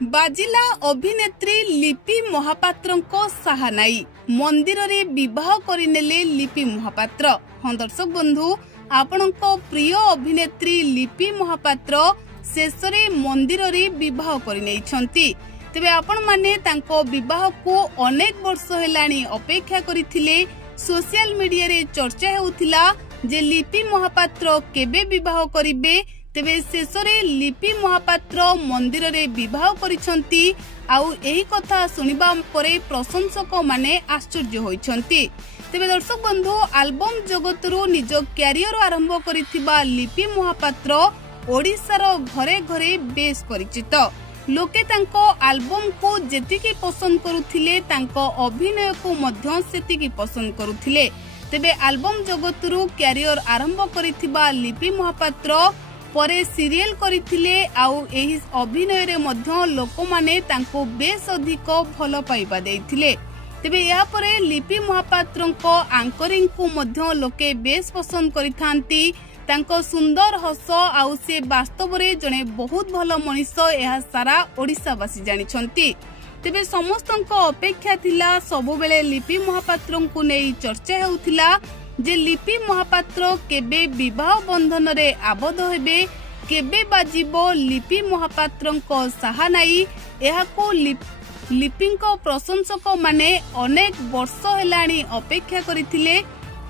बाजिला अभिनेत्री लिपि महापात्रंको साहानाई मंदिर रे विवाह करिनेले लिपि महापात्र। हाँ दर्शक बंधु, आपणको प्रिय अभिनेत्री लिपि महापात्र शेषरे मंदिर रे विवाह करिनेइछंती। तेबे आपण माने तांको विवाह को अनेक वर्ष हेलानी अपेक्षा करिथिले। सोशल मीडिया रे चर्चा हेउथिला जे लिपि महापात्र केबे विवाह करिबे। तेबे शेषरे लिपि महापात्र मंदिर रे विवाह करिसंती। आउ एही कथा सुनिबा परे प्रशंसक माने आश्चर्य होइछंती। तेबे दर्शक बंधु, एल्बम जगतरू निज कैरियर आरंभ करिथिबा लिपि महापात्र ओडिशार घरे घरे बेस परिचित। लोके तांको एल्बम को जेतिकी पसंद करुथिले, तांको अभिनय को मध्य सेतिकी पसंद करुथिले। तेबे एल्बम जगतरू कैरियर आरंभ करिथिबा लिपि महापात्र परे सीरियल करिथिले। आउ एही अभिनय रे मध्य लोकमाने तांको बेस अधिक भल पाइबा देइथिले। तेबे या परे लिपि महापात्रंको एंकरिंग को मध्य लोके बेस पसंद करिथांती। तांको सुंदर हस आउ से वास्तव रे जने बहुत भल मनीष यह सारा ओडिशावासी जानिछंती। तेबे समस्तंको अपेक्षा थिला सबु बेले लिपि महापात्रंको नेई चर्चा हेउथिला जे लिपि महापात्र केबे विवाह बंधन रे आबद्ध हेबे, केबे बाजिबो लिपि महापात्रंको साहानाई। एहाको लिपिंको प्रशंसक माने अनेक वर्ष हेलानी अपेक्षा करिथिले।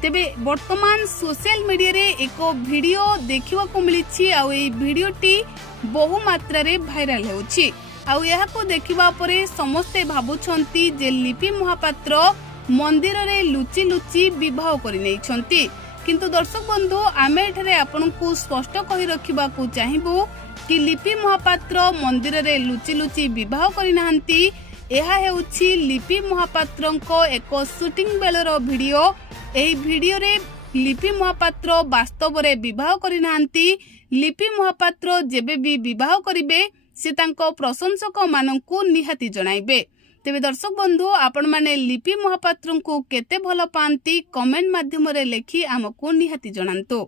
तेबे वर्तमान सोशल मीडिया रे एक वीडियो देखिबा को मिलिछि। आ ए वीडियोटी बहु मात्रा रे भाइराल हेउछि। आ एहाको देखिबा परे समस्ते भाबुछंती जे लिपि महापात्र मंदिर रे लुचि लुचि विवाह करि नेइछंती। किंतु दर्शक बंधु, आमे एठारे आपनकु स्पष्ट कहि रखिबा को चाहिबो कि लिपि महापात्र मंदिर रे लुचि लुचि विवाह करि नाहंती। एहा हेउछि लिपि महापात्रंको एक शूटिंग बेलर वीडियो। एही वीडियो रे लिपि महापात्र वास्तव रे विवाह करि नाहंती। लिपि महापात्र जेबे भी विवाह करिवे से तांको प्रशंसक माननकु निहाती जणाइबे। तेबे दर्शक बंधु, आपण माने लिपि महापात्रंकु केते भल पांती कमेंट माध्यम रे लेखि हमकु निहाती जणांतो।